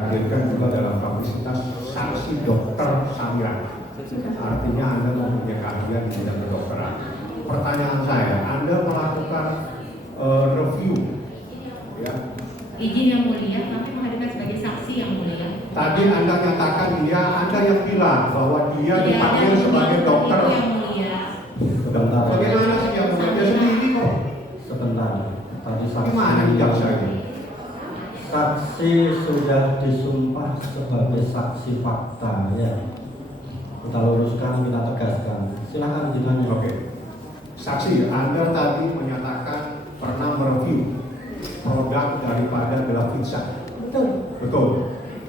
hadirkan juga dalam kapasitas saksi dokter Samira. Artinya Anda mempunyai keahlian di bidang kedokteran. Pertanyaan saya, Anda melakukan review, ya? Izin yang mulia, kami menghadirkan sebagai saksi yang mulia. Tadi Anda nyatakan Anda yang bilang bahwa dia dipanggil sebagai dokter. Itu yang mulia. Sebentar. Bagaimana sih yang mulia? Dia sendiri kok. Sebentar. Tadi saksi. Gimana jaksa ini? Saksi sudah disumpah sebagai saksi fakta, ya. Kita luruskan, kita tegaskan. Silakan ditanya. Oke. Saksi, Anda tadi menyatakan pernah mereview produk daripada Glavitsa. Betul. Betul.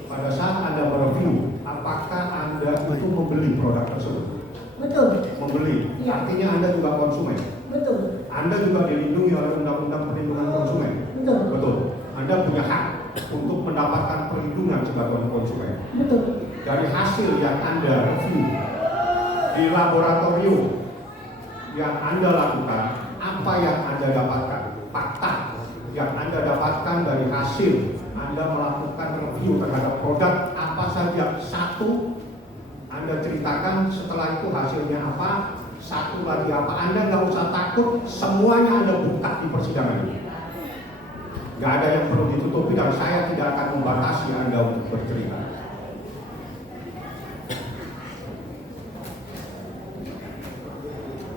Pada saat Anda mereview, apakah Anda itu membeli produk tersebut? Betul. Membeli. Ya. Artinya Anda juga konsumen. Betul. Anda juga dilindungi oleh Undang-Undang Perlindungan Konsumen. Betul. Betul. Anda punya hak untuk mendapatkan perlindungan sebagai konsumen. Betul. Dari hasil yang Anda review di laboratorium yang Anda lakukan, apa yang Anda dapatkan? Fakta yang Anda dapatkan dari hasil Anda melakukan review terhadap produk apa saja? Satu, Anda ceritakan, setelah itu hasilnya apa? Satu lagi apa? Anda nggak usah takut, semuanya Anda buka di persidangan ini. Nggak ada yang perlu ditutupi dan saya tidak akan membatasi Anda untuk bercerita.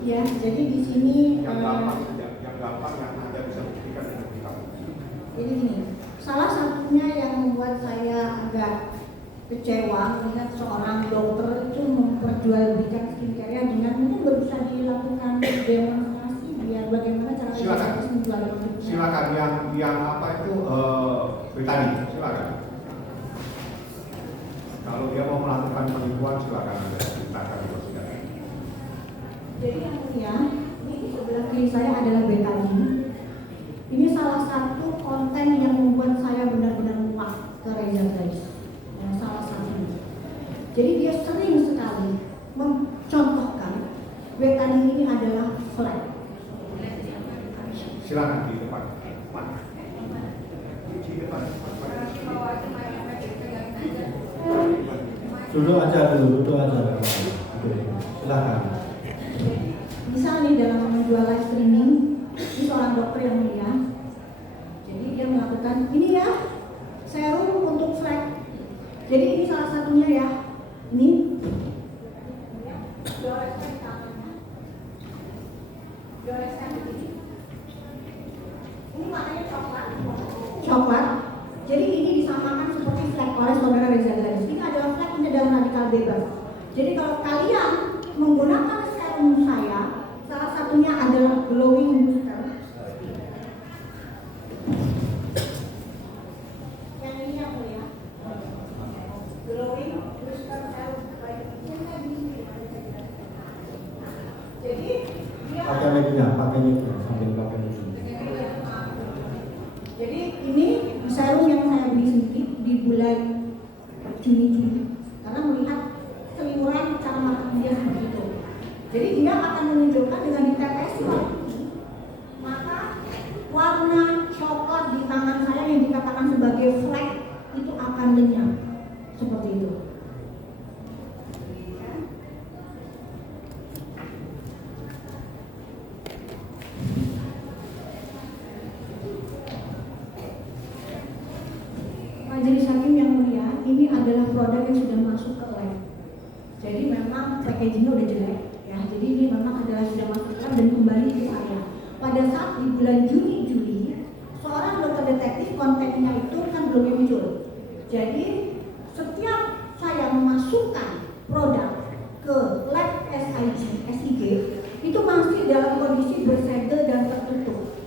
Ya, jadi di sini Yang gampang yang Anda bisa buktikan dengan kita. jadi gini, salah satunya yang membuat saya agak kecewa melihat seorang dokter itu memperjualbelikan skincare dengan mungkin berusaha dilakukan demonstrasi biar bagaimana cara Silakan. menjual produknya. Silakan yang apa itu tadi, silakan. Kalau dia mau melakukan penipuan, silakan Anda ceritakan di persidangan. Jadi yang mulia, ini di sebelah kiri saya adalah betadine. Ini salah satu konten yang membuat saya benar-benar muak ke Reza guys. Yang salah satunya. Jadi dia sering sekali mencontohkan betadine ini adalah flag. Silakan di depan. Duduk aja dulu, duduk aja. Silakan. Misal nih dalam menjual live streaming, ini seorang dokter yang mulia. Jadi dia melakukan ini ya, serum untuk flag. Jadi ini salah satunya ya. Ini dioleskan di tangannya. Dioleskan begini. Ini warnanya coklat. Coklat. Jadi ini disamakan seperti flag oleh saudara Reza Gladys. Ini adalah flag, ini adalah radikal bebas. Jadi kalau kalian menggunakan serum saya, salah satunya adalah glowing booster. Yang ini yang mulia. Glowing booster serum. Jadi dia Pakai media sambil pakai media. Jadi ini serum yang saya beli sendiri di bulan Juni karena melihat selimuran cara makan dia seperti itu. Jadi dia akan menunjukkan dengan ditepesi warna ini, maka warna coklat di tangan saya yang dikatakan sebagai flag itu akan lenyap seperti itu. Majelis Hakim yang mulia, ini adalah produk yang sudah masuk ke lab. Jadi memang packagingnya udah jelek, ya. Jadi ini memang adalah sudah masuk ke lab dan kembali ke saya. Pada saat di bulan Juni-Juli, seorang dokter detektif kontennya itu kan belum muncul. Jadi setiap saya memasukkan produk ke lab SIG itu masih dalam kondisi bersegel dan tertutup.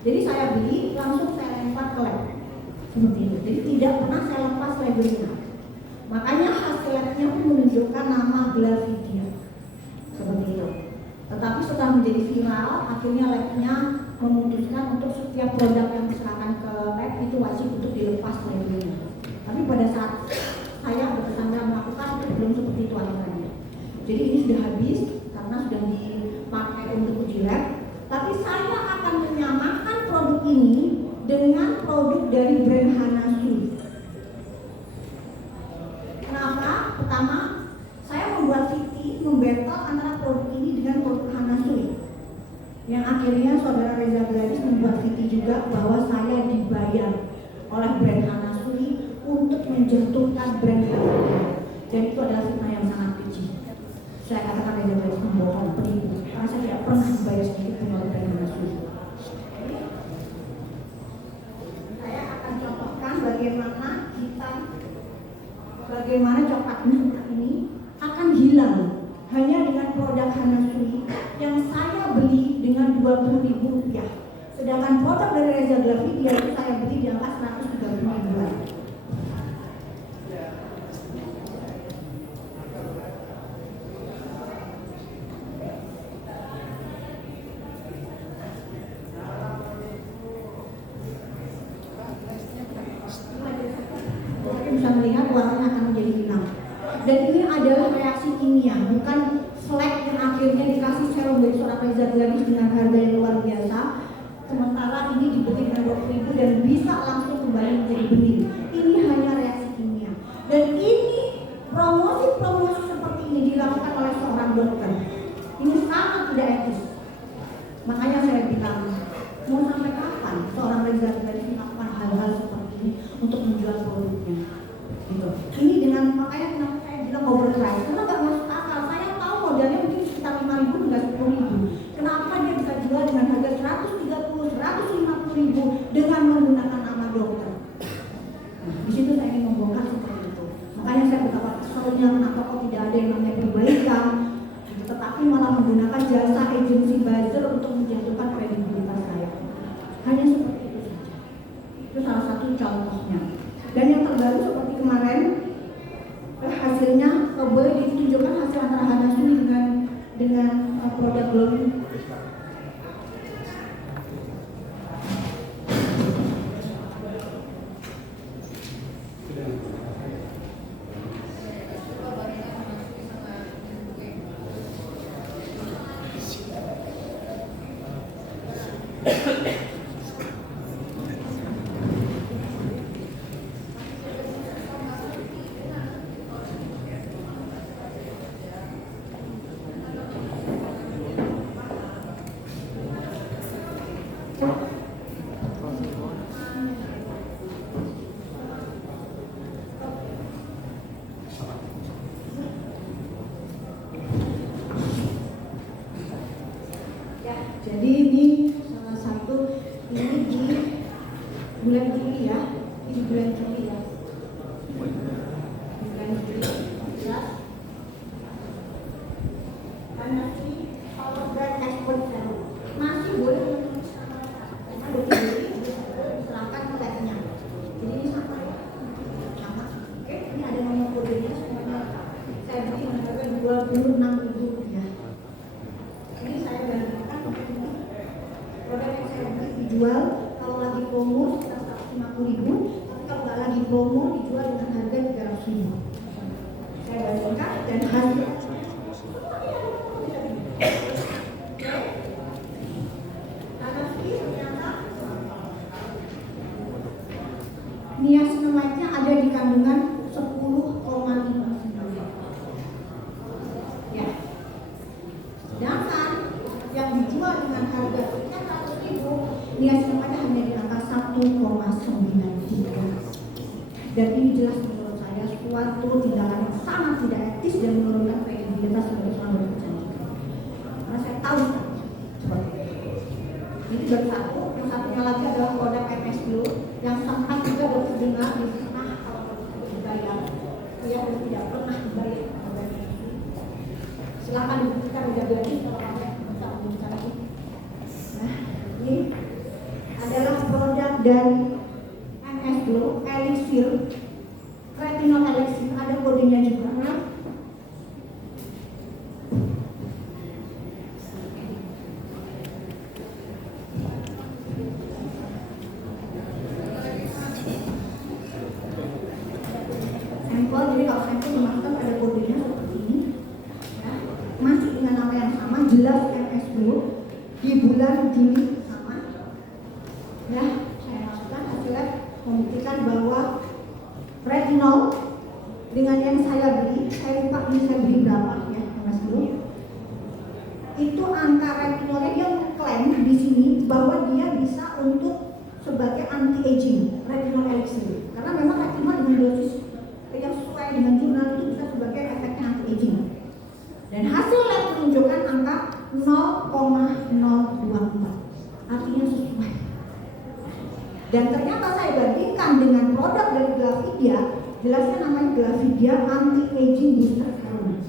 Jadi saya beli langsung saya lempar ke lab. Seperti itu. Jadi tidak pernah saya lepas labelnya. Makanya hasil labnya pun menunjukkan nama Glavidia. Seperti itu. Tetapi setelah menjadi viral, akhirnya labnya memutuskan untuk setiap produk yang diserahkan ke lab itu wajib untuk dilepas labelnya. Tapi pada saat saya bersama melakukan itu belum seperti itu aturannya. Jadi ini sudah habis karena sudah dipakai untuk uji lab. Tapi saya akan menyamakan produk ini dengan produk dari brand Hanasu. menganggap bahwa saya dibayar oleh brand Hana Suri untuk menjatuhkan brand lainnya. Dan itu adalah fitnah yang sangat keji. Saya katakan Reza Gladys membohong, penipu, karena saya tidak pernah dibayar sedikit pun oleh brand Hana Suri. Saya akan contohkan bagaimana coklat mentah ini akan hilang hanya dengan produk Hana Suri yang saya beli dengan Rp20.000. Sedangkan produk dari Reza Grafidia itu saya beli di angka Rp130.000. Bisa melihat warnanya akan menjadi hilang. Dan ini adalah reaksi kimia, bukan flek yang akhirnya dikasih serum dari seorang Reza Gladys dengan harga yang luar biasa. Sementara ini dibeli dengan Rp20.000 dan bisa langsung kembali menjadi benih. Ini hanya reaksi kimia. Dan ini promosi seperti ini dilakukan oleh seorang dokter. Ini sangat tidak etis. Makanya saya bilang, mau sampai kapan seorang Reza Gladys melakukan hal-hal seperti ini untuk menjual produknya? Gitu. Ini dengan makanya kenapa saya bilang overprice, karena nggak masuk akal. Saya tahu modalnya mungkin sekitar 5.000 hingga 10.000. Kenapa dia bisa jual dengan harga 130, 150.000 dengan menggunakan nama dokter? Nah, di situ saya ingin membongkar seperti itu. Makanya saya betapa keselnya kenapa kok tidak ada yang namanya perbaikan, tetapi malah menggunakan jasa agensi buzzer untuk menjatuhkan kredibilitas saya. Hanya seperti itu saja. Itu salah satu contohnya. Dan yang terbaru seperti kemarin hasilnya boleh ditunjukkan hasil antara Hana Suri dengan produk glowing. Jadi ini salah satu ini di bulan Juli ya, ini bulan Juli ya, bulan Juli ya. Hana Suri Power Brand Export Serum masih boleh karena diserahkan ke labnya. Jadi ini sama ya, sama. Oke, ini ada nomor kodenya semuanya. Saya beli dengan harga Rp26.000. Ini saya bandingkan produk yang saya beli dijual kalau lagi promo sekitar Rp150.000, tapi kalau nggak lagi promo dijual dengan harga Rp300.000. Saya bandingkan dan hasil niacinamide-nya ada di kandungan 10,5. Ya. Sedangkan yang dijual dengan harga Rp300.000, niacinamide hanya di angka 1,93. Dan ini jelas menurut saya suatu tindakan yang sangat tidak etis dan menurunkan kredibilitas sebagai seorang berkecantikan. Karena saya tahu seperti itu. Ini baru satu, yang satunya lagi adalah produk MS Glow yang sempat juga berdengar di sana kalau dibayar, dia tidak pernah dibayar. Silakan dibuktikan lagi kalau kalian bisa membuktikan ini. Nah, ini adalah produk dari MS Glow, Elixir, Retinol Elixir, ada kodenya juga. Sampel, jadi kalau sampel dimasukkan ada kodenya seperti ini. Ya, masih dengan nama yang sama, jelas MS Glow di bulan Juli sama. Ya, saya masukkan hasilnya membuktikan bahwa retinol dengan yang saya beli, saya lupa ini saya beli berapa ya, MS Glow. Itu angka retinolnya dia klaim di sini bahwa dia bisa untuk sebagai anti-aging retinol elixir, karena memang retinol dengan dosis yang sesuai dengan jurnal itu bisa sebagai efeknya anti-aging. Dan hasil lab menunjukkan angka 0,024, artinya sesuai. Dan ternyata saya bandingkan dengan produk dari Glavidia, jelasnya namanya Glavidia anti-aging booster serum,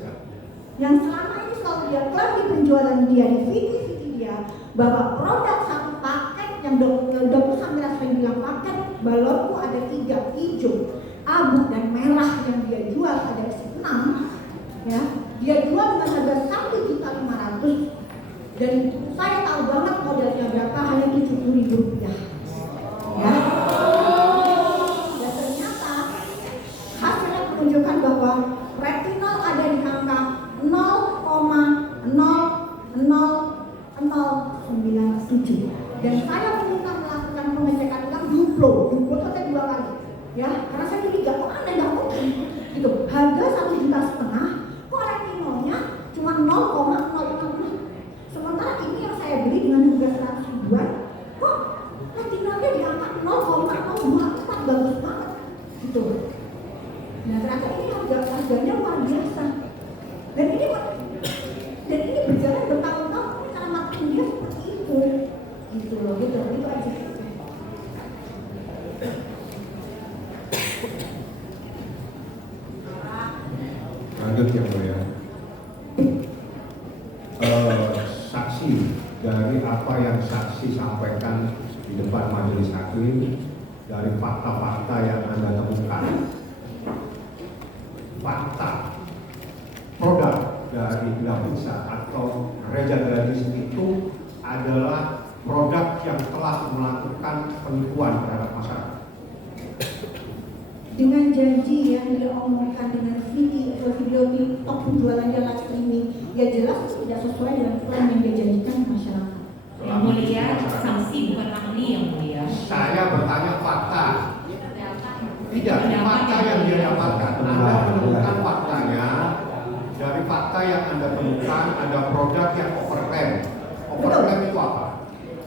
yang selama ini selalu dia klaim di penjualan dia di VT dia bahwa produk satu paket yang dokter Samira sering bilang paket balonku ada 3, hijau, abu dan merah, yang dia jual ada 6, ya, dia jual dengan harga 1.500.000, dan saya tahu banget modelnya berapa, hanya 70.000 rupiah, ya. Dan ternyata hasilnya menunjukkan bahwa retinol ada di angka 0,00097, dan saya meminta melakukan pengecekan ulang duplo sampai 2 kali, ya, karena saya curiga kok aneh, nggak mungkin gitu, harga 1,5 juta kok retinolnya cuma 0,000, sementara ini yang saya beli dengan harga 100 ribuan kok retinolnya di angka 0,024, bagus banget gitu. Nah ternyata ini harganya luar biasa, dan ini berjalan bertahun-tahun, cara marketing dia seperti itu gitu loh, gitu itu aja. Lanjut yang mulia. Saksi dari apa yang saksi sampaikan di depan majelis hakim, dari fakta-fakta yang Anda temukan, fakta produk dari Glavisa atau Reza Gadis itu adalah produk yang telah melakukan penipuan terhadap masyarakat. Dengan janji yang dia omongkan dengan video TikTok penjualannya live streaming, ya jelas tidak sesuai dengan plan yang dia janjikan ke masyarakat. Yang mulia, saksi bukan ahli yang mulia. Saya bertanya fakta. Tidak, fakta yang dia dapatkan. Anda menemukan faktanya dari fakta yang Anda temukan, ada produk yang overclaim. Overclaim itu apa?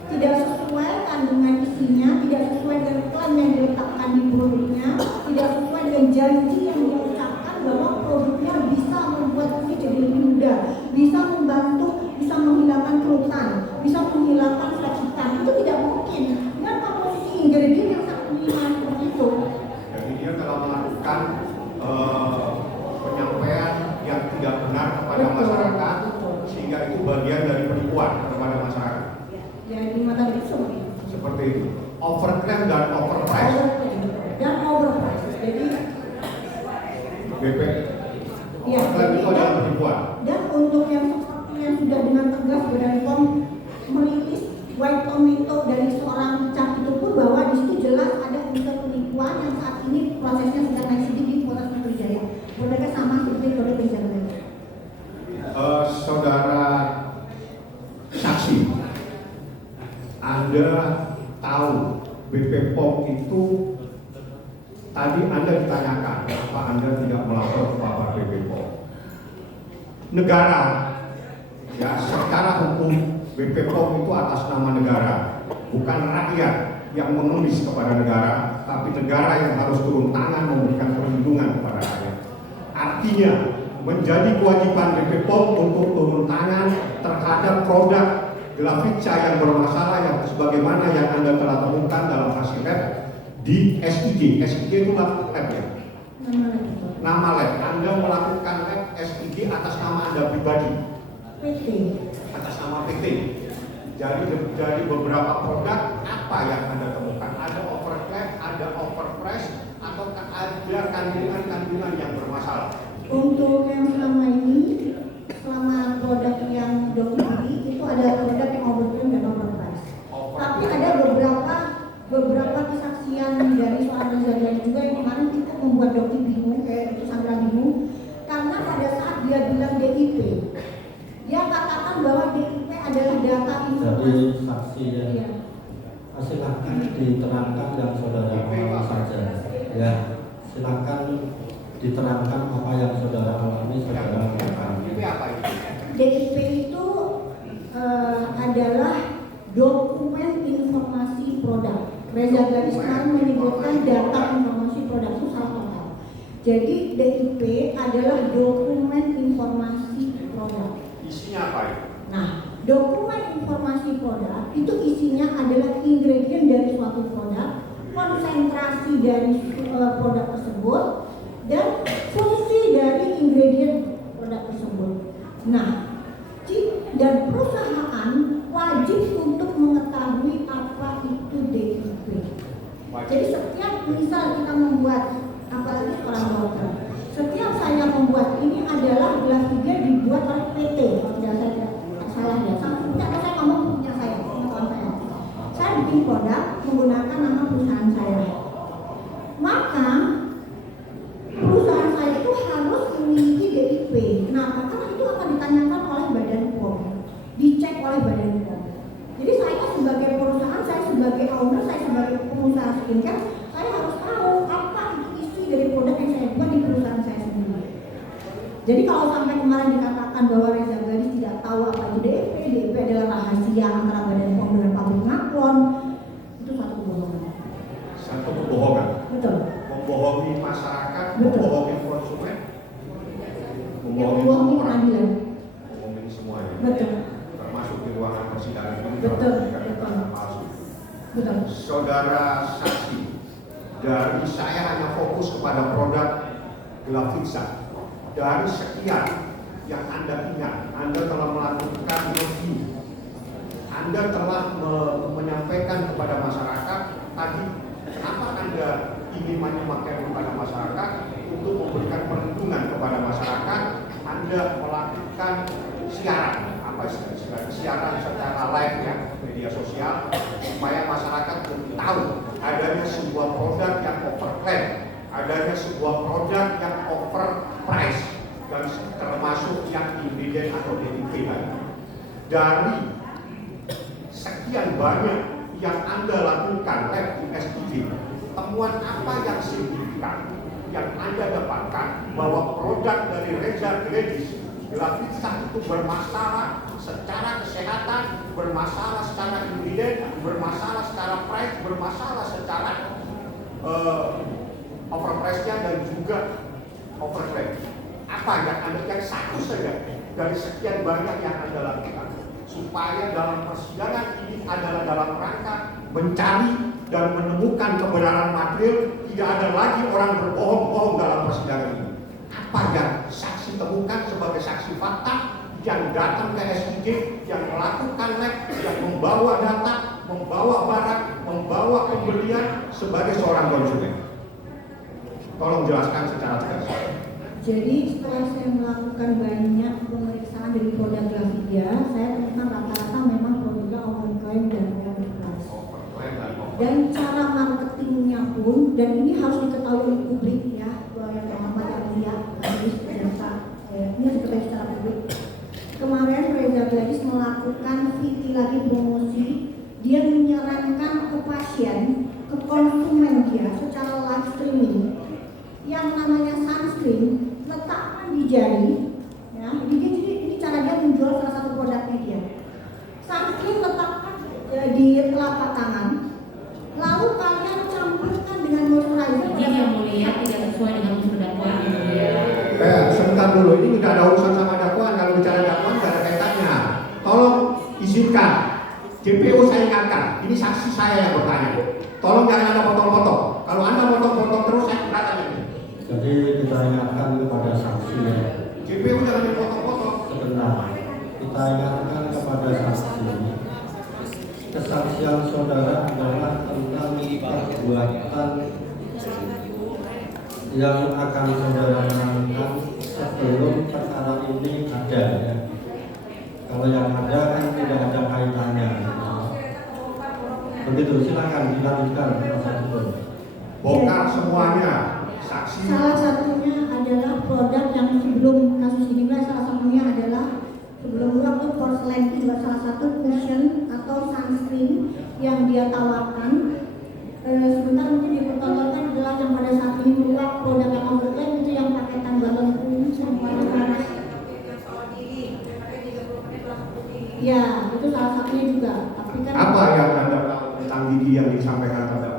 Tidak sesuai kandungan isinya, tidak sesuai dengan klaim yang diletakkan di produknya, tidak sesuai dengan janji yang dia ucapkan bahwa produknya bisa membuat kulit jadi lebih muda, bisa membantu, bisa menghilangkan kerutan, bisa menghilangkan flek hitam. Itu tidak mungkin. Dan komposisi ingredient yang sangat minimal seperti itu. Jadi dia telah melakukan penyampaian yang tidak benar kepada masyarakat, sehingga itu bagian dari penipuan kepada masyarakat. Ya di mata itu Seperti itu. Overclaim dan overprice. dan overprice. Jadi BP. ya, Overclaim itu adalah penipuan. dan untuk yang sepertinya sudah dengan tegas Badan POM merilis white tomato dari seorang cap itu pun bahwa di situ jelas ada unsur penipuan yang saat ini prosesnya sedang naik sidik di Polres Metro Jaya. Produknya sama seperti produk penjara. Saudara saksi, Anda tahu BP POM itu tadi Anda ditanyakan apa Anda tidak melapor kepada BP POM. Negara, ya secara hukum BP POM itu atas nama negara, bukan rakyat yang mengemis kepada negara, tapi negara yang harus turun tangan memberikan perlindungan kepada rakyat. Artinya menjadi kewajiban BP POM untuk turun tangan terhadap produk Glavica yang bermasalah, yang sebagaimana yang Anda telah temukan dalam hasil lab di SIG. SIG itu lab ya? Nama lab. Anda melakukan lab SIG atas nama Anda pribadi. PT. Atas nama PT. Jadi dari beberapa produk apa yang Anda temukan? Ada overclaim, ada overprice, atau ada kandungan-kandungan yang bermasalah? Untuk yang selama ini, selama produk yang dokter beli itu ada produk yang overclaim dan overprice. Tapi ada beberapa kesaksian dari seorang penjaga juga yang kemarin kita membuat dokter bingung, kayak itu Sandra bingung, karena pada saat dia bilang DIP, dia katakan bahwa DIP adalah data informasi. Jadi saksi ya. Iya. Silakan diterangkan yang saudara alami saja. Ya, silakan diterangkan apa yang saudara alami, saudara lakukan. Ini apa itu? DIP itu adalah dokumen informasi produk. Reza Gadis kemarin menyebutkan data informasi produk itu salah total. Jadi DIP adalah dokumen informasi produk. Isinya apa itu? Nah, dokumen informasi produk itu isinya adalah ingredient dari suatu produk, konsentrasi dari produk tersebut, dan fungsi dari ingredient produk tersebut. Nah, dan perusahaan wajib untuk mengetahui apa itu DIP. Jadi setiap misal kita membuat, apalagi orang dokter, setiap saya membuat ini adalah grafika dibuat oleh PT, kalau tidak saya salah ya. Kalau saya ngomong punya saya, punya kawan saya. Saya bikin produk menggunakan nama perusahaan saya. Maka perusahaan saya itu harus memiliki DIP. Nah, karena itu akan ditanyakan oleh Badan POM, dicek oleh Badan POM. Jadi saya sebagai perusahaan, saya sebagai owner, saya sebagai pengusaha skincare, saya harus tahu apa itu isi dari produk yang saya buat di perusahaan saya sendiri. Jadi kalau sampai kemarin dikatakan bahwa Reza Gadis tidak tahu apa itu DIP adalah rahasia antara Badan POM dengan pabrik Naklon, itu satu kebohongan. Satu kebohongan. Betul. Membohongi masyarakat, Betul. membohongi konsumen, Membohongi pengadilan. membohongi semuanya. Betul. Termasuk di ruangan persidangan ini. Betul. Karena palsu. Betul. Saudara saksi, dari saya hanya fokus kepada produk Glavitsa. Dari sekian yang Anda ingat, Anda telah melakukan review, Anda telah menyampaikan kepada masyarakat tadi kenapa Anda ingin menyampaikan kepada masyarakat untuk memberikan perlindungan kepada masyarakat. Anda melakukan siaran, siaran secara live ya, media sosial, supaya masyarakat tahu adanya sebuah produk yang overclaim, adanya sebuah produk yang overprice, dan termasuk yang ingredient atau DIP tadi. Dari sekian banyak yang Anda lakukan lab di SIG, temuan apa yang signifikan yang Anda dapatkan bahwa produk dari Reza Gadis Glavitsa itu bermasalah secara kesehatan, bermasalah secara ingredient, bermasalah secara price, bermasalah secara overprice-nya dan juga overclaim. Apa yang Anda, yang satu saja dari sekian banyak yang Anda lakukan, supaya dalam persidangan ini adalah dalam rangka mencari dan menemukan kebenaran material, tidak ada lagi orang berbohong-bohong dalam persidangan ini. Apa yang saksi temukan sebagai saksi fakta yang datang ke SIG, yang melakukan lab, yang membawa data, membawa barang, membawa pembelian sebagai seorang konsumen? Tolong jelaskan secara tegas. Jadi setelah saya melakukan banyak pemeriksaan dari produk Glavida, saya temukan rata-rata memang produknya overclaim dan overprice. Dan cara marketingnya pun, dan ini harus diketahui oleh publik ya, yang terhormat yang mulia, ini harus diketahui secara publik. Kemarin Reza Gadis melakukan VT lagi promosi, dia menyarankan ke pasien, ke konsumen dia secara live streaming yang namanya sunscreen, letakkan di jari ya. Jadi ini cara dia menjual salah satu produknya dia. Sunscreen letakkan di telapak tangan, lalu kalian campurkan dengan moisturizer. Izin yang mulia tidak sesuai dengan unsur dakwaan. Sebentar dulu, ini tidak ada urusan sama dakwaan. Kalau bicara dakwaan tidak ada kaitannya. Tolong izinkan JPO saya ingatkan, ini saksi saya yang bertanya. Tolong jangan ada potong-potong. Kalau Anda potong-potong terus saya keberatan ini. Jadi kita ingatkan kepada saksi ya. JPO jangan dipotong-potong. Sebentar, kita ingatkan kepada saksi. Kesaksian saudara adalah tentang perbuatan yang akan saudara lakukan sebelum perkara ini ada ya. Kalau yang ada kan tidak ada kaitannya. Begitu, silakan dilanjutkan proses hukum. Bongkar semuanya. Saksi. Salah satunya adalah produk yang sebelum kasus ini, salah satunya adalah sebelum waktu Porcelain itu juga salah satu cushion atau sunscreen yang dia tawarkan. Sebentar mungkin dipertontonkan adalah yang pada saat ini keluar produk yang overclaim itu yang paketan balon semua panas. Ya, itu salah satunya juga. Tapi kan Apa yang Anda tahu tentang Didi yang disampaikan pada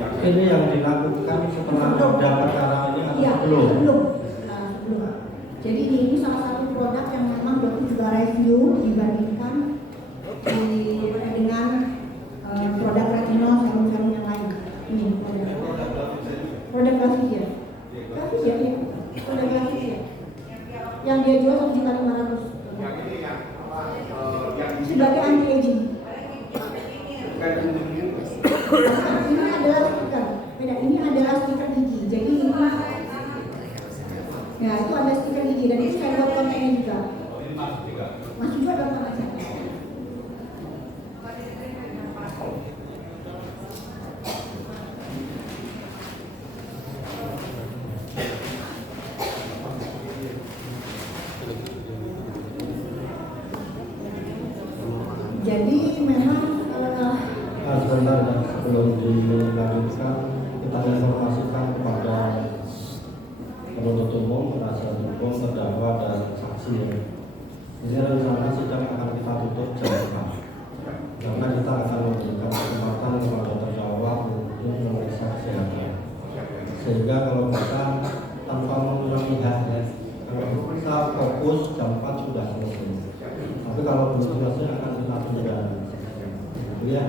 Ini yang dilakukan setelah ada perkara ini atau Iya, sebelum? sebelum. Nah, sebelum. Jadi ini salah satu produk yang memang dokter juga review dibandingkan dengan produk retinol serum-serum yang lain. Ini produk Glavisia. Glavisia ya, produk Glavisia. Yang dia jual 1.500.000. Yang ini yang apa? Yang Sebagai anti aging. Ini adalah stiker. Beda, ini adalah stiker gigi. Jadi ini, ya itu ada stiker gigi dan itu saya buat kontennya juga. Masih juga dalam tangan saya. Jadi memang Sebentar, sebelum dilanjutkan kita informasikan kepada penuntut umum, penasihat hukum, terdakwa dan saksi. Ini rencana sidang akan kita tutup jam 4 karena kita akan memberikan kesempatan kepada terdakwa untuk memeriksa kesehatan. Sehingga kalau kita tanpa mengurangi haknya, kalau kita fokus jam 4 sudah selesai. Tapi kalau belum selesai akan kita tunda. Ya.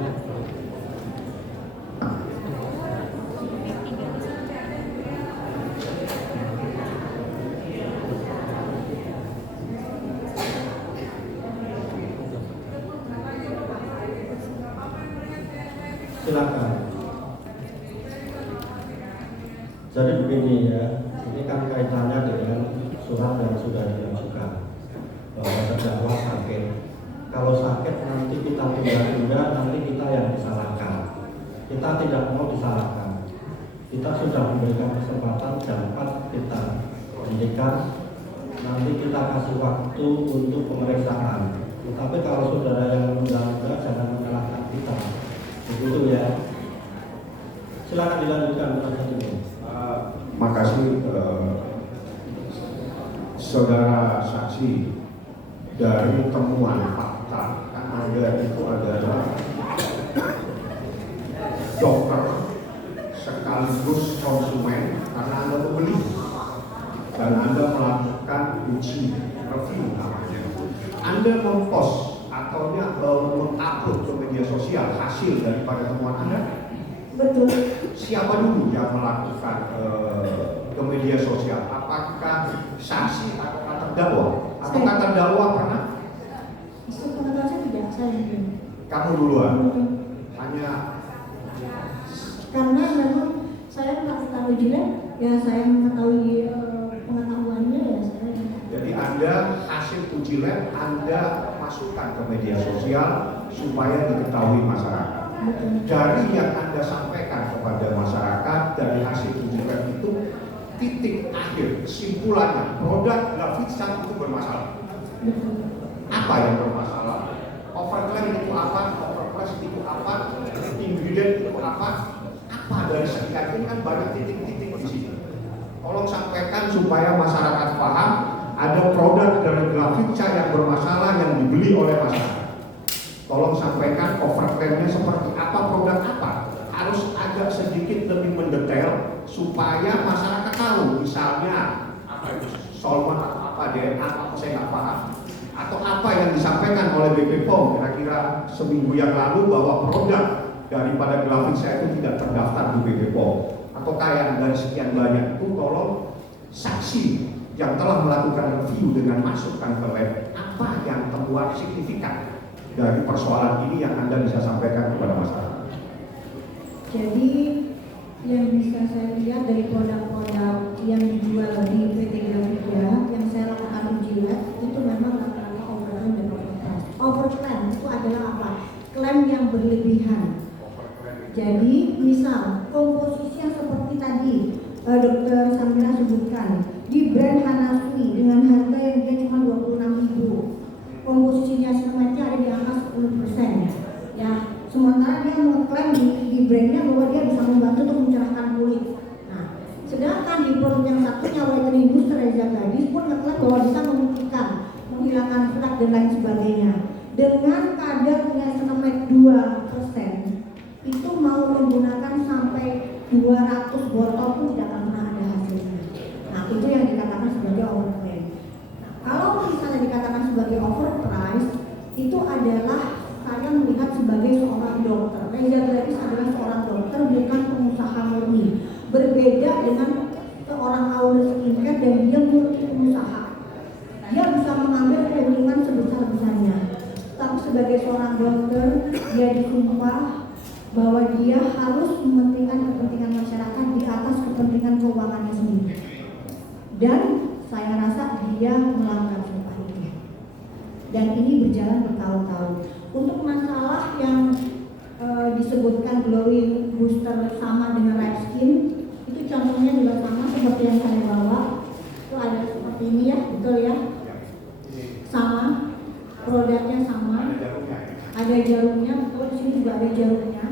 Silakan. Jadi begini ya, ini kan kaitannya dengan surat yang sudah diajukan bahwa terdakwa sakit. Kalau sakit nanti kita tunda-tunda, nanti kita yang disalahkan. Kita tidak mau disalahkan. Kita sudah memberikan kesempatan jam 4 kita hentikan. Nanti kita kasih waktu untuk pemeriksaan. Tetapi kalau saudara yang menunda-nunda jangan menyalahkan kita. Begitu ya. Silakan dilanjutkan penasihat hukum. Makasih saudara saksi. Dari temuan fakta kan Anda itu adalah dokter sekaligus konsumen karena Anda membeli dan Anda melakukan uji review namanya. Anda mempost atau mengupload ke media sosial hasil daripada temuan Anda. betul. Siapa dulu yang melakukan ke media sosial? Apakah saksi atau terdakwa? Apakah terdakwa pernah? Sepengetahuan saya tidak, saya mungkin. Kamu duluan. Hanya Karena memang saya melakukan uji lab, ya saya mengetahui pengetahuannya ya saya. jadi Anda hasil uji lab Anda masukkan ke media sosial supaya diketahui masyarakat. Betul. Dari yang Anda sampaikan kepada masyarakat dari hasil uji lab itu titik akhir kesimpulannya produk Glavisia itu bermasalah. Betul. Apa yang bermasalah? Overclaim itu apa? Overpress itu apa? Ingredient itu apa? Apa dari sekian ini kan banyak titik-titik di sini. Tolong sampaikan supaya masyarakat paham ada produk dari Glavisia yang bermasalah yang dibeli oleh masyarakat. Tolong sampaikan overclaimnya seperti apa, produk apa. Harus agak sedikit lebih mendetail supaya masyarakat tahu. Misalnya apa itu solvent atau apa DNA apa saya nggak paham. Atau apa yang disampaikan oleh BP POM kira-kira seminggu yang lalu bahwa produk daripada Glavisia itu tidak terdaftar di BP POM. Atau kayak dari sekian banyak itu tolong saksi yang telah melakukan review dengan masukkan ke lab apa yang temuan signifikan dari persoalan ini yang Anda bisa sampaikan kepada masyarakat. Jadi yang bisa saya lihat dari produk-produk yang dijual di PT Glavisia yang saya lakukan uji lab itu memang rata-rata overclaim dan overpress. Overclaim itu adalah apa? Klaim yang berlebihan. Jadi misal komposisi yang seperti tadi Dr. Samira sebutkan di brand Hanasui dengan harga yang dia cuma 26.000, komposisinya semuanya ada di angka 10%. Ya, sementara dia mengklaim di brandnya bahwa dia bisa membantu untuk mencerahkan kulit. Nah, sedangkan di produk yang satunya Whitening Booster Reza Gadis pun ngeklaim bahwa bisa memutihkan, menghilangkan flek dan lain sebagainya. Dengan kadar niacinamide 2%, itu mau menggunakan sampai 200 botol pun tidak akan pernah ada hasilnya. Nah, itu yang dikatakan sebagai overclaim. Nah, kalau misalnya dikatakan sebagai overprice, itu adalah saya melihat sebagai seorang dokter. Reza Gladys adalah seorang dokter, bukan pengusaha murni. Berbeda dengan seorang Aurel Skincare dan dia multi pengusaha. Dia bisa mengambil keuntungan sebesar-besarnya. Tapi sebagai seorang dokter, dia disumpah bahwa dia harus mementingkan kepentingan masyarakat di atas kepentingan keuangannya sendiri. Dan saya rasa dia melanggar sumpah itu. Dan ini berjalan bertahun-tahun. Untuk masalah yang disebutkan glowing booster sama dengan Ripe Skin, itu contohnya juga sama seperti yang saya bawa. Itu ada seperti ini ya, betul ya? Sama, produknya sama, ada jarumnya, betul, di sini juga ada jarumnya.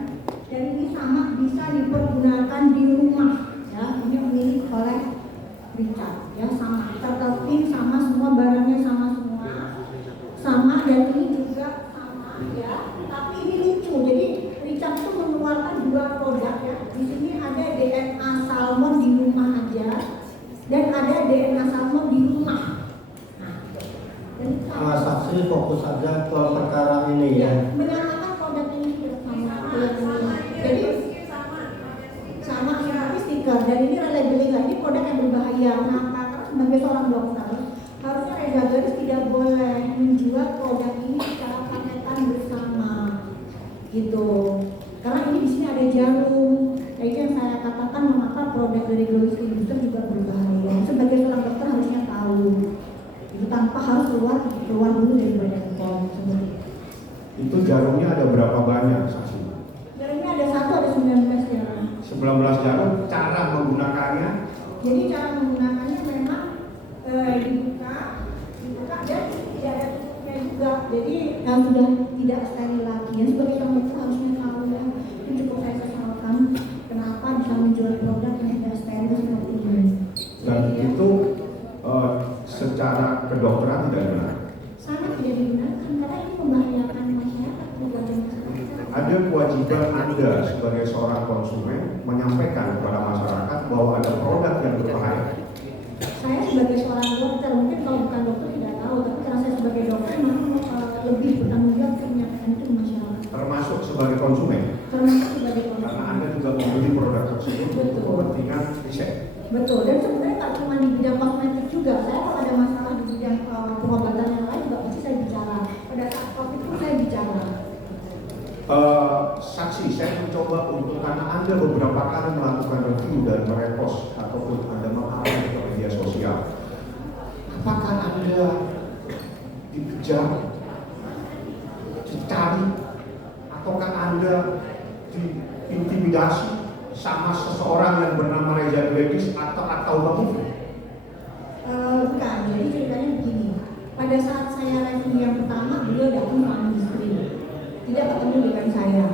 Dan ini sama, bisa dipergunakan di rumah ya. Ini milik oleh Richard ya, sama turtle pink, sama semua barangnya sama semua, sama, dan ini juga sama ya. Tapi ini lucu, jadi Richard itu mengeluarkan 2 produk ya. Di sini ada DNA salmon di rumah aja, dan ada DNA salmon di rumah. Saksi fokus saja ke perkara ini ya. Menyatakan produk ini tidak sama jadi sama seperti stiker, dan ini labeling, ini produk yang berbahaya. Kenapa? Karena sebagai seorang dokter harusnya Reza Gladys tidak boleh menjual produk ini secara paketan bersama gitu. Karena ini di sini ada jarum. Nah, itu yang saya katakan mengapa produk dari Glowing Skin Booster juga berbahaya. Sebagai seorang dokter harusnya tahu. Itu tanpa harus keluar dulu dari badan pom seperti itu. Itu jarumnya ada berapa banyak, saksi? Jarumnya ada 1, ada 19 jarum. 19 jarum. Cara menggunakannya? Jadi cara menggunakannya memang dibuka dan tidak ada tutupnya juga. Jadi sudah tidak steril lagi. Ya, sebagai seorang dokter harusnya tahu ya. Itu cukup saya sesalkan kenapa bisa menjual produk yang tidak steril seperti ini. Dan itu secara kedokteran tidak benar. Sangat tidak digunakan karena ini membahayakan masyarakat, membahayakan masyarakat. Ada kewajiban Anda sebagai seorang konsumen menyampaikan kepada masyarakat bahwa ada produk yang berbahaya. Saya sebagai seorang dokter, mungkin kalau bukan dokter tidak tahu, tapi karena saya sebagai dokter memang lebih bertanggung jawab untuk menyampaikan itu ke masyarakat. Termasuk sebagai konsumen. Termasuk sebagai konsumen. Karena Anda juga membeli produk tersebut untuk kepentingan riset. Betul, dan sebenarnya tak cuma di bidang kosmetik juga. Saya kalau ada masalah di bidang pengobatan yang lain juga pasti saya bicara. Pada saat COVID itu saya bicara. Saksi, saya mencoba untuk, karena Anda beberapa kali melakukan review dan merepost ataupun Anda mengupload ke media sosial. Apakah Anda dikejar, dicari, ataukah Anda diintimidasi sama seseorang yang bernama Reza Gladys atau Bang? Bukan, jadi ceritanya begini. Pada saat saya review yang pertama, beliau datang ke industri, tidak ketemu dengan saya.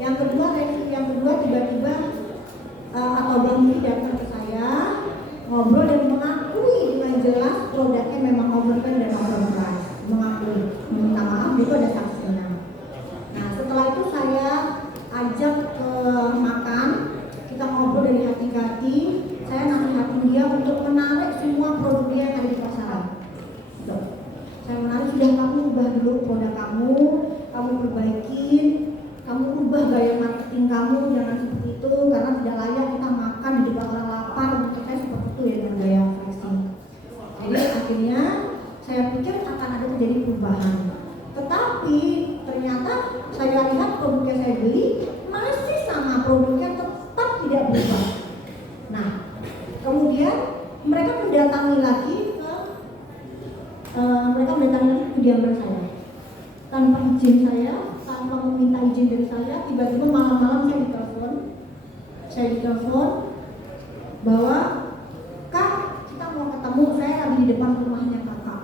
Yang kedua, review yang kedua tiba-tiba atau Bang Mui datang ke saya, ngobrol dan mengakui dengan jelas produknya memang overpriced dan overpriced. Mengakui, minta maaf, itu ada saksinya. Nah, setelah itu saya ajak ke makan. Kita ngobrol dari hati ke hati, saya nasihatin dia untuk menarik semua produk dia yang ada di pasaran. Saya menarik, sudah kamu ubah dulu produk kamu perbaikin, kamu ubah gaya marketing kamu, jangan seperti itu, karena tidak layak kita makan di depan orang lapar, untuk saya seperti itu ya dengan gaya flexing. Jadi akhirnya saya pikir akan ada terjadi perubahan. Tetapi ternyata saya lihat produk yang saya beli masih sama, produknya tetap tidak berubah. Nah, kemudian mereka mendatangi lagi ke kediaman saya tanpa izin saya, tanpa meminta izin dari saya. Tiba-tiba malam-malam saya ditelepon bahwa Kak, kita mau ketemu, saya lagi di depan rumahnya kakak.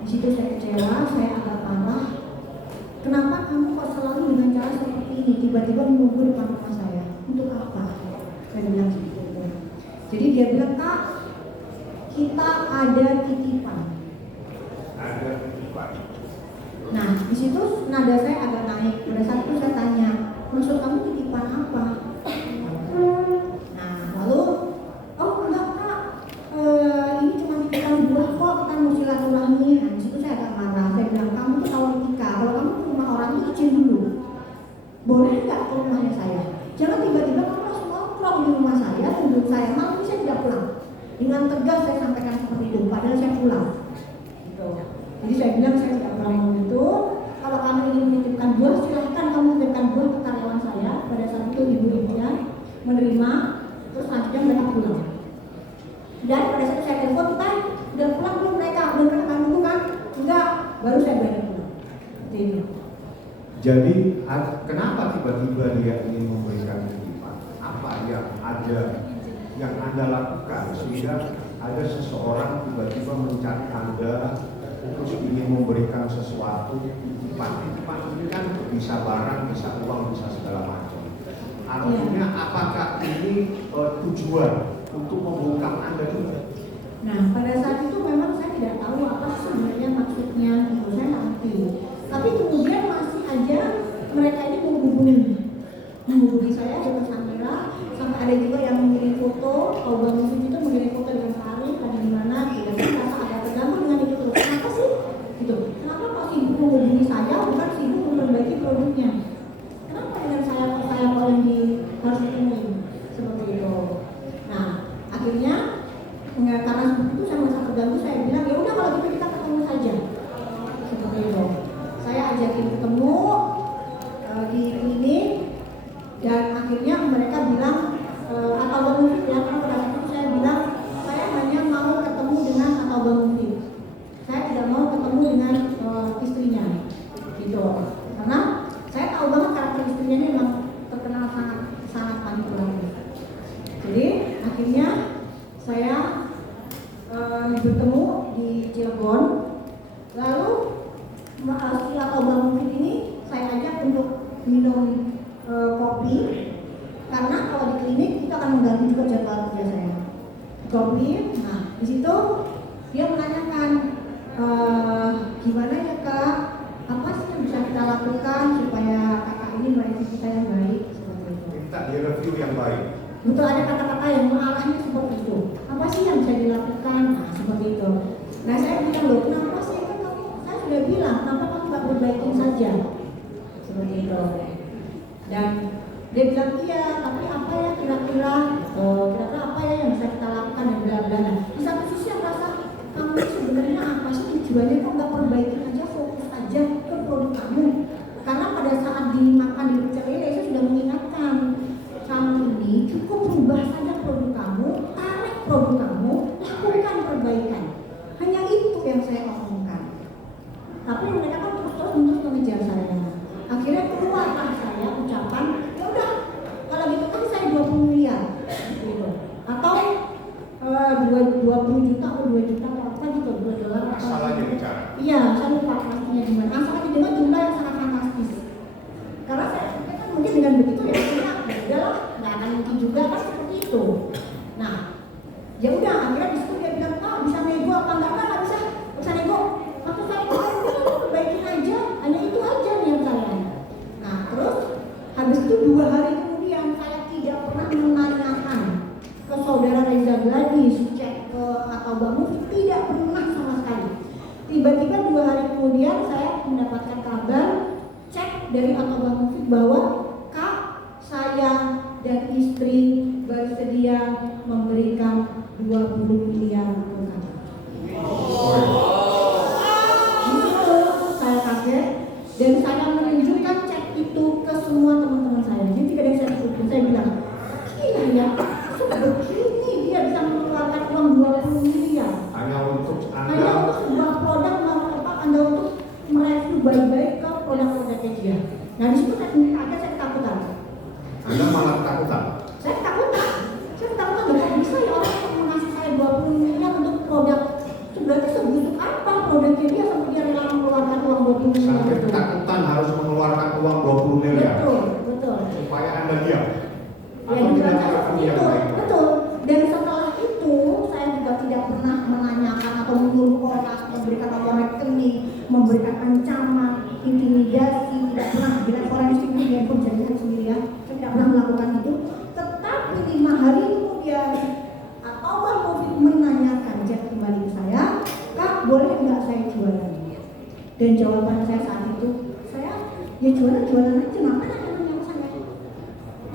Di situ saya kecewa, saya agak parah. Kenapa kamu kok selalu dengan cara seperti ini, tiba-tiba menunggu depan rumah saya? Untuk apa? Saya bilang seperti itu. Jadi dia bilang, Kak, kita ada titipan. Ada titipan. Nah, di situ nada saya agak naik. Pada saat itu saya tanya, maksud kamu titipan apa? di rumah saya, menurut saya malam saya tidak pulang. Dengan tegas saya sampaikan seperti itu, padahal saya pulang. Gitu. Jadi saya bilang saya tidak pulang begitu. Kalau kamu ingin menitipkan buah, silahkan kamu titipkan buah ke karyawan saya. Pada saat itu ibu-ibunya menerima, terus akhirnya mereka pulang. Dan pada saat saya telepon, udah pulang belum mereka? Udah mereka nunggu kan? Enggak, baru saya berani pulang. Seperti itu. Jadi kenapa tiba-tiba dia ingin memberikan titipan? Apa yang ada yang Anda lakukan sehingga ada seseorang tiba-tiba mencari Anda terus ingin memberikan sesuatu titipan? Titipan ini kan bisa barang, bisa uang, bisa segala macam. Artinya apakah ini tujuan untuk membungkam Anda juga? Nah, pada saat itu memang saya tidak tahu apa sebenarnya maksudnya, itu saya ngerti. Tapi kemudian masih aja mereka ini menghubungi saya dengan kamera, sampai ada juga yang mengirim foto, kalau Bang Yusuf itu mengirim foto dengan Sari, ada di mana, tidak merasa ada terganggu dengan itu terus. Kenapa sih? Gitu. Kenapa kok ibu menghubungi saya, bukan ibu memperbaiki produknya? Kenapa dengan saya kok yang harus ditemui seperti itu? Nah, akhirnya karena seperti itu saya merasa terganggu, saya bilang ya udah kalau gitu kita ketemu saja, seperti itu. Saya ajakin ketemu di klinik dan akhirnya mereka bilang atau Bang Mufid ya, karena pada saat itu saya bilang saya hanya mau ketemu dengan atau Bang Mufid, saya tidak mau ketemu dengan istrinya, gitu. Karena saya tahu banget karakter istrinya ini memang terkenal sangat manipulatif. Jadi akhirnya saya bertemu di Cilegon, lalu si atau Bang Mufid ini saya ajak untuk minum kopi, karena kalau di klinik kita akan mengganggu juga jadwal kerja saya. Kopi, nah di situ dia menanyakan gimana ya Kak, apa sih yang bisa kita lakukan supaya kakak ini meraih kita yang baik, seperti itu. Minta di review yang baik. Betul, ada kata-kata yang mengarahnya seperti itu. Apa sih yang bisa dilakukan? Nah, seperti itu. Nah, saya bilang loh, kenapa sih kan kamu? Saya sudah bilang, kenapa kamu nggak perbaikin saja? Seperti itu. Dan dia bilang iya, tapi apa ya kira-kira apa ya yang bisa kita lakukan dan bla-bla. Nah, di satu sisi aku rasa kamu sebenarnya apa sih tujuannya, kok nggak perbaikin aja, fokus aja ke produk kamu. Karena pada saat dimakan di pecel lele saya sudah mengingatkan, kamu ini cukup rubah saja produk kamu, tarik produk kamu, lakukan perbaikan. Hanya itu yang saya omongkan. Tapi mereka kan terus mengejar saya. Akhirnya keluarlah saya ucapan, ya udah, kalau gitu kan saya 20 miliar, gitu. Atau 20 juta atau 2 juta atau apa gitu, $2 atau Masalahnya bicara. Iya, saya lupa pastinya gimana. Asalnya dengan jumlah yang sangat fantastis. Karena saya pikir kan mungkin dengan begitu ya, udahlah, nggak akan mungkin juga kan seperti itu. Nah, ya udah, akhirnya di situ dia bilang, Pak bisa nego apa nggak bisa nego. Maksud saya perbaikin aja, hanya itu aja niat saya. Nah, terus habis itu 2 hari kemudian saya tidak pernah menanyakan ke saudara Reza lagi, cek ke atau Bang Mufid, tidak pernah sama sekali. Tiba-tiba 2 hari kemudian saya mendapatkan kabar cek dari atau Bang Mufid bahwa Kak, saya dan istri bersedia memberikan 20 miliar ke Kakak. Itu saya kaget dan saya menunjukkan cek itu ke semua teman-teman saya. Jadi tidak ada yang saya sebutkan. Saya bilang, gila ya, sebegini dia bisa mengeluarkan uang 20 miliar. Hanya untuk Hanya Anda. untuk sebuah produk, Anda untuk mereview baik-baik ke produk-produknya dia. Nah di situ saya ketakutan. Anda malah ketakutan. Saya ketakutan kok bisa ya orang yang mengasih saya 20 miliar untuk produk. Berarti sebusuk apa produknya dia sampai dia rela mengeluarkan uang 20 miliar Sampai itu. ketakutan harus mengeluarkan uang 20 miliar. Betul. Supaya Anda diam. Ya, Atau tidak dibaca review yang itu, baik. betul. Dan setelah itu saya juga tidak pernah menanyakan atau menyuruh orang memberikan nomor rekening, memberikan ancaman, intimidasi, tidak pernah. Bila forensik ini dia pun jaringan sendiri ya, saya tidak pernah melakukan itu. Tetapi 5 hari kemudian atau Bang Mufid menanyakan chat kembali ke saya, Kak boleh nggak saya jualan? Dan jawaban saya saat itu, saya ya jualan aja, ngapain ada yang saya?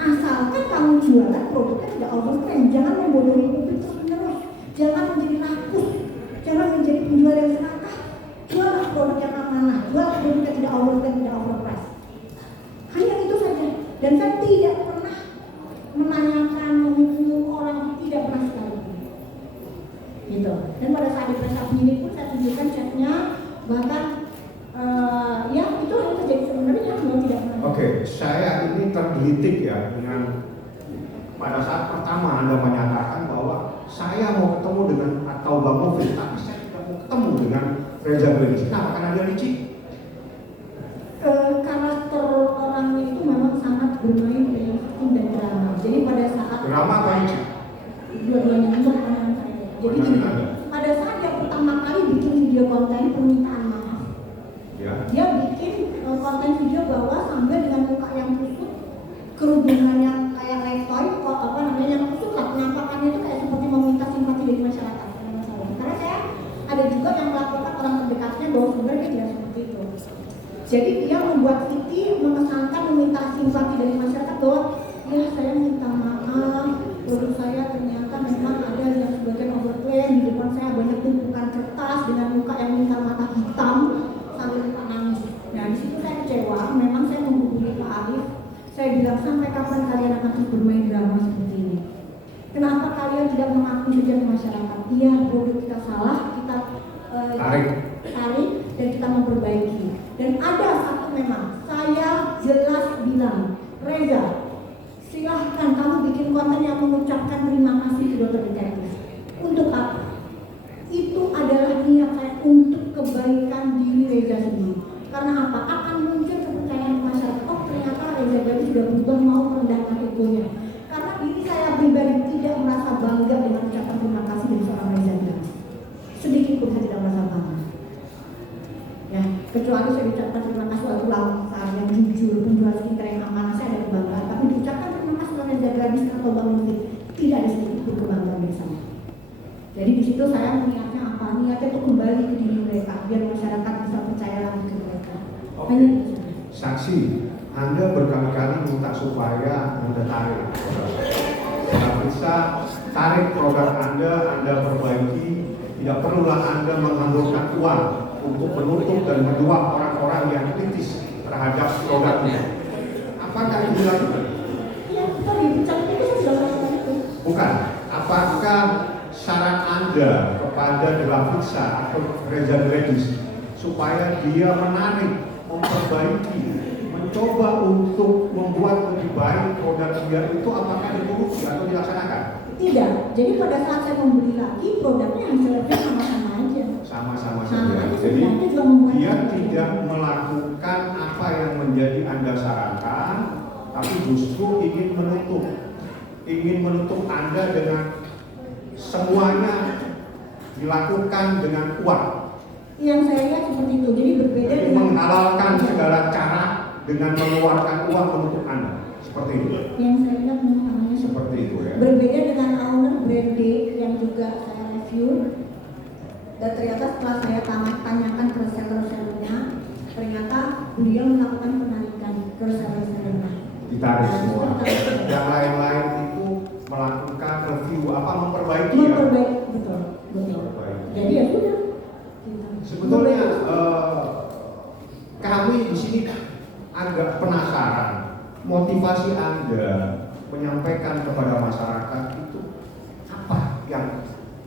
Asalkan kamu jualan produknya tidak overclaim. Jangan membodohi publik terus-menerus. Jangan menjadi rakus. Jangan menjadi penjual yang serakah. Jual produk yang amanah. Jual produk yang tidak overclaim, tidak overprice. Hanya itu saja. Dan saya tidak pernah menanyakan, menghukum orang, tidak pernah sekali. Gitu. Dan pada saat diperiksa ini pun saya tunjukkan chatnya, bahkan ya itu hanya terjadi sebenarnya mau tidak pernah. Oke, saya ini tergelitik ya dengan pada saat pertama Anda menyatakan bahwa saya mau ketemu dengan atau Bang Mufid, tapi saya tidak mau ketemu dengan Reza Gladys. Kenapa? Karena dia licik. Karakter orangnya itu memang sangat bermain dengan film dan drama. Jadi pada saat Drama atau licik? dua-duanya untuk pandangan saya. Jadi gini, pada saat yang pertama kali bikin video konten permintaan maaf, Ya. dia bikin konten video bahwa sambil dengan muka yang kusut, kerudungan yang kayak letoy, kok apa namanya yang kusut lah, penampakannya itu kayak seperti meminta simpati dari masyarakat. Karena saya ada juga yang melakukan orang terdekatnya bahwa sebenarnya tidak seperti itu. Jadi dia membuat Siti mengesankan meminta simpati dari masyarakat bahwa ya saya minta maaf, produk saya ternyata memang ada yang sebagian overclaim, di depan saya banyak tumpukan kertas dengan muka yang minta mata hitam sambil menangis. Nah di situ saya kecewa, memang saya menghubungi Pak Arif, saya bilang sampai kapan kalian akan terus bermain drama seperti ini? Kenapa kalian tidak mengakui saja ke masyarakat? Iya, produk kita salah, kita tarik dan kita memperbaiki. Dan ada satu memang, saya jelas bilang, Reza, silahkan kamu bikin konten yang mengucapkan terima kasih ke dokter detektif. Untuk apa? Itu adalah niat saya untuk kebaikan diri Reza sendiri. Karena apa? Akan muncul kepercayaan masyarakat. Oh ternyata Reza Gladys sudah berubah mau merendahkan egonya. Karena diri saya pribadi tidak merasa bangga dengan ucapan terima kasih dari seorang Reza Gladys. Sedikit pun saya tidak merasa bangga. Ya, kecuali saya ucapkan terima kasih waktu langsar yang jujur, penjual skincare yang amanah, saya ada kebanggaan. Tapi diucapkan terima kasih oleh Reza Gladys atau Bang Mufid, tidak ada sedikit pun kebanggaan dari saya. Jadi di situ saya niatnya apa? Niatnya untuk kembali ke diri mereka, biar masyarakat bisa percaya lagi ke mereka. Oke. Saksi, Anda berkali-kali minta supaya Anda tarik produk. Tidak bisa tarik produk Anda perbaiki. Tidak perlulah Anda menghamburkan uang untuk menutup dan menjual orang-orang yang kritis terhadap produknya. Apakah itu dilakukan? Ya, tadi bicara itu sudah lakukan itu. Bukan. Apakah syarat Anda kepada Delavitsa atau Reza Gladys supaya dia menarik, memperbaiki, mencoba untuk membuat lebih baik produk dia itu apakah dituruti atau dilaksanakan? Tidak. Jadi pada saat saya membeli lagi, produknya hasilnya sama-sama aja. Sama-sama Sama saja. aja, Jadi sebenarnya juga membuat dia itu. tidak melakukan apa yang menjadi Anda sarankan, tapi justru ingin menutup Anda dengan semuanya dilakukan dengan uang. Yang saya lihat seperti itu. Jadi berbeda Jadi dengan menghalalkan segala cara dengan mengeluarkan uang menutup Anda. Seperti itu. yang saya lihat memang namanya Seperti itu ya. berbeda dengan owner brand D yang juga saya review. Dan ternyata setelah saya tanyakan ke seller-sellernya, ternyata beliau melakukan penarikan ke seller-sellernya. Ditarik semua. Yang lain-lain itu melakukan review memperbaiki ya. Memperbaiki, betul. Memperbaiki. Jadi ya sudah. Sebetulnya kami di sini agak penasaran motivasi Anda menyampaikan kepada masyarakat itu apa yang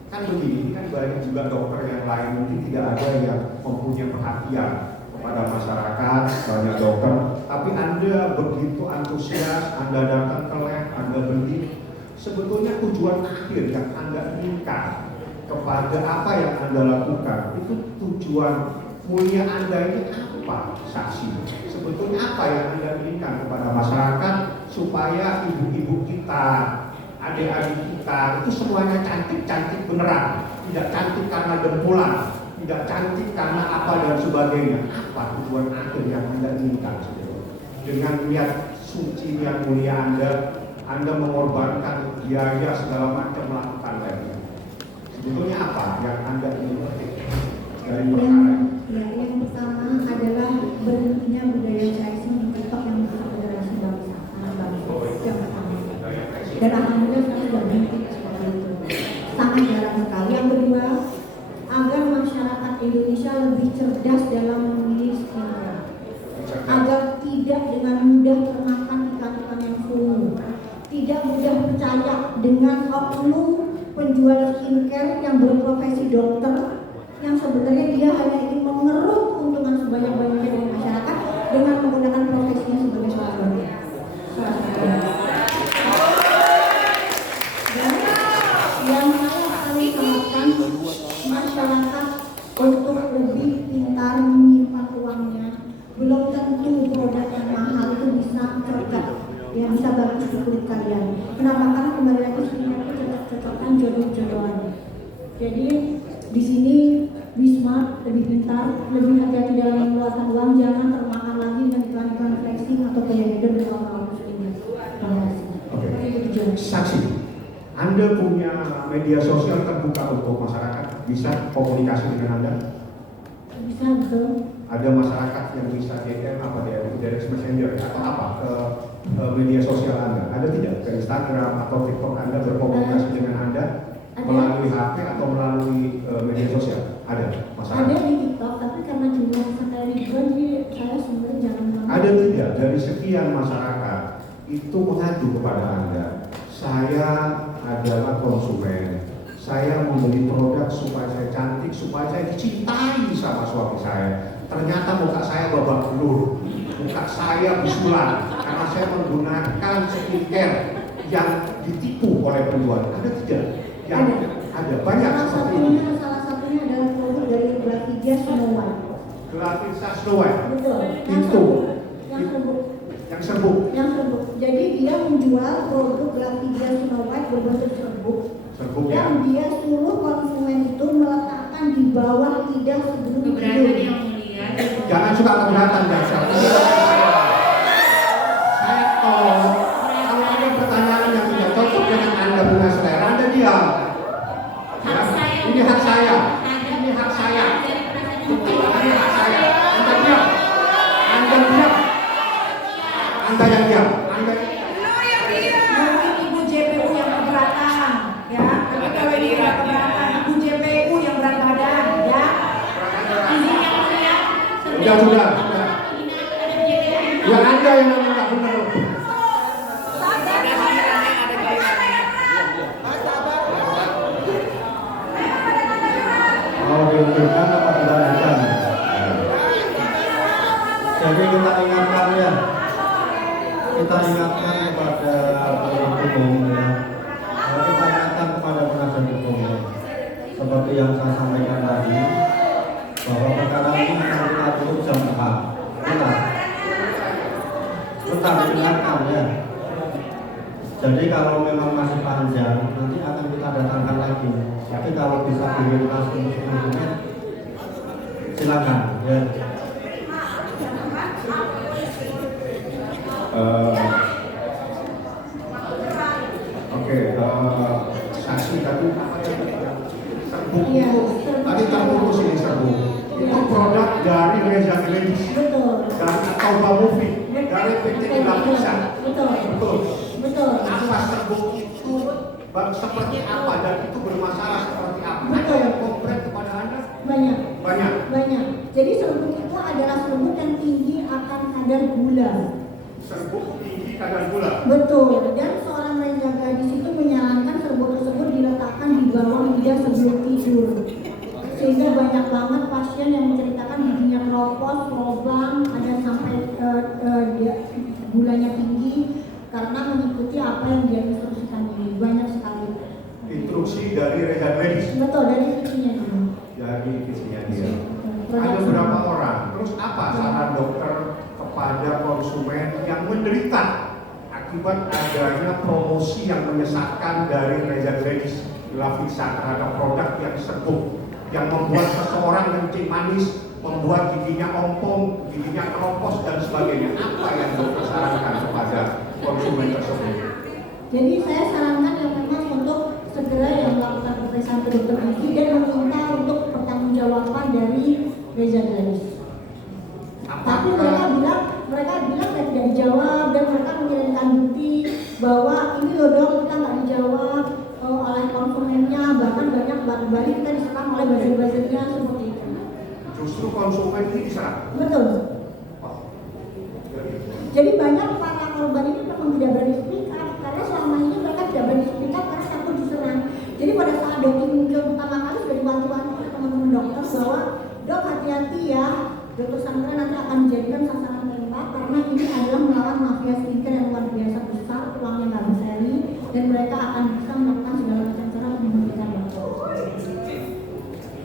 kan begini, kan banyak juga dokter yang lain mungkin tidak ada yang mempunyai perhatian kepada masyarakat, banyak dokter, tapi Anda begitu antusias, Anda datang ke lab, Anda beli, sebetulnya tujuan akhir yang Anda inginkan kepada apa yang Anda lakukan itu tujuan mulia Anda ini apa, saksi? Sebetulnya apa yang Anda inginkan kepada masyarakat supaya ibu-ibu kita, adik-adik kita itu semuanya cantik-cantik beneran, tidak cantik karena dempulan, tidak cantik karena apa dan sebagainya. Apa tujuan akhir yang Anda inginkan? Dengan niat suci yang mulia Anda mengorbankan biaya segala macam melakukan labnya. Sebetulnya apa yang Anda ingin dari perkara ini? Yang pertama adalah berhentinya budaya Chinese di TikTok yang merusak generasi bangsa. Yang pertama. dan alhamdulillah sekarang sudah berhenti seperti itu. Sangat jarang sekali. Yang kedua, agar masyarakat Indonesia lebih cerdas dalam memilih skincare, agar tidak dengan mudah termakan iklan-iklan yang sungguh, tidak mudah percaya dengan oknum penjual skincare yang berprofesi dokter, yang sebenarnya dia hanya ingin mengeruk keuntungan sebanyak-banyaknya dari masyarakat dengan menggunakan profesinya sebagai seorang dokter. Dan yang saya paling harapkan masyarakat untuk lebih pintar menyimpan uangnya. Belum tentu produk yang mahal itu bisa cocok, yang bisa bagus di kulit kalian. Kenapa? Karena kembali lagi skincare itu cocok-cocokan jodoh-jodohan. Jadi di sini Wisma lebih pintar, lebih hati-hati dalam mengeluarkan uang, jangan termakan lagi dengan iklan-iklan flexing atau kayak leader di awal-awal ini. Oke. Saksi, Anda punya media sosial terbuka untuk masyarakat, bisa komunikasi dengan Anda? Bisa, betul. Ada masyarakat yang bisa DM apa direct messenger atau apa ke media sosial Anda? Ada tidak? Ke Instagram atau TikTok Anda berkomunikasi dengan Anda melalui HP atau melalui media sosial? Ada masyarakat? Ada di TikTok, tapi karena jumlah saya ribuan, jadi saya sebenarnya jarang banget. Ada tidak dari sekian masyarakat itu mengadu kepada Anda? Saya adalah konsumen, saya membeli produk supaya saya cantik, supaya saya dicintai sama suami saya. Ternyata muka saya babak belur, muka saya bisulan karena saya menggunakan skincare yang ditipu oleh penjual. Ada tidak? Yang ada banyak seperti ini. Salah satunya adalah produk dari Glavija Snow White. Glavija Snow White. Betul. Yang serbuk. Jadi dia menjual produk Glavija Snow White berbentuk serbuk. Dan dia suruh konsumen itu meletakkan di bawah lidah sebelum Keberatan tidur. yang mulia. Jangan suka keberatan, jaksa. Saya tahu kalau ada pertanyaan yang tidak cocok dengan Anda punya selera, Anda diam. Ya, ini hak saya. Ini hak saya. Ini hak saya. Anda diam. Anda diam. Anda yang diam. Anda Mungkin Ibu JPU yang keberatan, ya. Tapi kalau ini tidak keberatan, Ibu JPU yang berat badan, ya. Izin yang mulia. sudah. Ya Anda yang nggak benar. Mau diunturkan apa dilanjutkan? Jadi kita ingatkan ya, kita ingatkan kepada penuntut umum ya, kita ingatkan kepada penasihat hukum ya. Seperti yang saya sampaikan tadi, bahwa perkara ini akan kita tutup jam 4. Tetap didengarkan ya. Jadi kalau memang masih panjang, nanti akan kita datangkan lagi. Tapi kalau bisa diringkas untuk silakan ya. Saksi tadi serbuk Iya, tadi terputus ini serbuk. Itu produk dari Reza Gladys, dari Tauba Movie, dari PT Glavija. Betul. Apa serbuk itu seperti apa dan itu bermasalah seperti apa? Ada yang konkret kepada Anda? Banyak. Jadi serbuk itu adalah serbuk yang tinggi akan kadar gula. Serbuk tinggi kadar gula. Betul. Dan seorang Reza Gladys itu menyarankan serbuk tersebut diletakkan di bawah lidah sebelum tidur. Sehingga banyak banget pasien yang menceritakan giginya keropos, lubang, ada sampai gulanya tinggi karena mengikuti apa yang dia instruksikan ini. Banyak sekali. Instruksi dari Reza Gladys. Betul, dari visinya dia. Dari visinya dia. Ada berapa orang? Terus apa saran dokter kepada konsumen yang menderita akibat adanya promosi yang menyesatkan dari Reza Gladys Glavija terhadap produk yang serbuk, yang membuat seseorang kencing manis, membuat giginya ompong, giginya keropos dan sebagainya. Apa yang dokter sarankan kepada konsumen tersebut? Jadi saya sarankan yang memang untuk segera yang melakukan pemeriksaan ke dokter gigi dan meminta untuk pertanggungjawaban dari Reza Gladys. Tapi mereka bilang tidak dijawab dan mereka mengirimkan bukti bahwa ini loh dong kita kembali kita diserang oleh buzzer-buzzernya seperti itu. Justru konsumen ini diserang. Betul. Jadi banyak para korban ini memang tidak berani speak up karena selama ini mereka tidak berani speak up karena takut diserang. Jadi pada saat Doki muncul pertama kali sudah diwanti-wanti oleh teman-teman dokter bahwa dok hati-hati ya, Dr. Sandra nanti akan dijadikan sasaran tembak karena ini adalah melawan mafia skincare yang luar biasa besar, uangnya nggak berseri dan mereka akan bisa melakukan segala macam cara untuk memberikan dokter.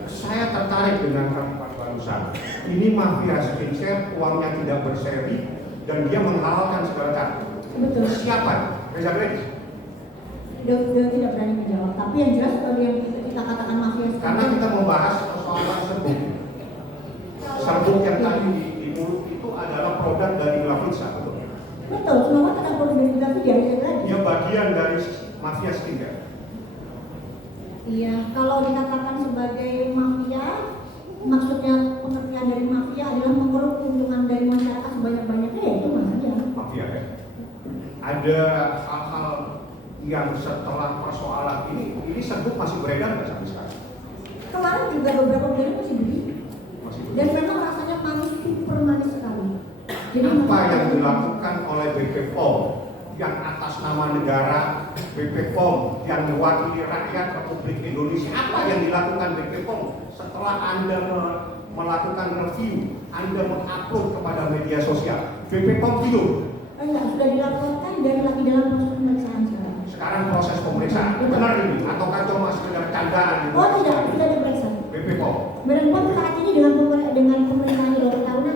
Saya tertarik dengan kalimat barusan. Ini mafia skincare, uangnya tidak berseri dan dia menghalalkan segala cara. Betul. Siapa? Reza Gredis? Dia tidak berani menjawab. Tapi yang jelas kalau yang kita katakan mafia skincare. Karena kita membahas persoalan serbuk. Serbuk yang tadi di mulut itu adalah produk dari Glavitsa, betul? Betul, semua ada produk dari Glavitsa tadi. Dia bagian dari mafia skincare. Iya, kalau dikatakan sebagai mafia, maksudnya pengertian dari mafia adalah mengeruk keuntungan dari masyarakat sebanyak-banyaknya, ya itu mafia. Mafia ya. Ada hal-hal yang setelah persoalan ini serbuk masih beredar nggak sampai sekarang? Kemarin juga beberapa bulan masih beli. Masih Dan beredar. memang rasanya manis, super manis sekali. Apa yang dilakukan oleh BP POM yang atas nama negara, BP POM yang mewakili rakyat Republik Indonesia, apa yang dilakukan BP POM setelah Anda melakukan review, Anda mengupload kepada media sosial? BP POM tidur. Enggak, sudah dilaporkan dan lagi dalam proses pemeriksaan sekarang. Sekarang proses pemeriksaan, benar ini? Ataukah cuma sekedar candaan? Oh tidak, sudah diperiksa. BP POM. Mereka saat ini dengan pemerintahan di Dr. Taruna,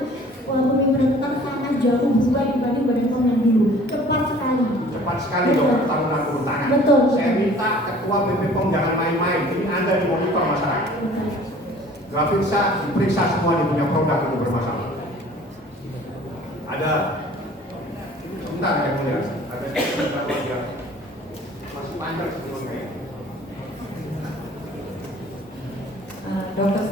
pemimpinan tetap sangat jauh berubah dibanding Badan POM yang dulu. Cepat sekali. Cepat sekali Dr. Taruna turun tangan. Betul. Saya minta Ketua BP POM jangan main-main. Ini Anda dimonitor masyarakat. Glavitsa diperiksa semua dia punya produk itu bermasalah. Ada sebentar yang mulia, ada sebentar lagi masih panjang sebelumnya. Dr.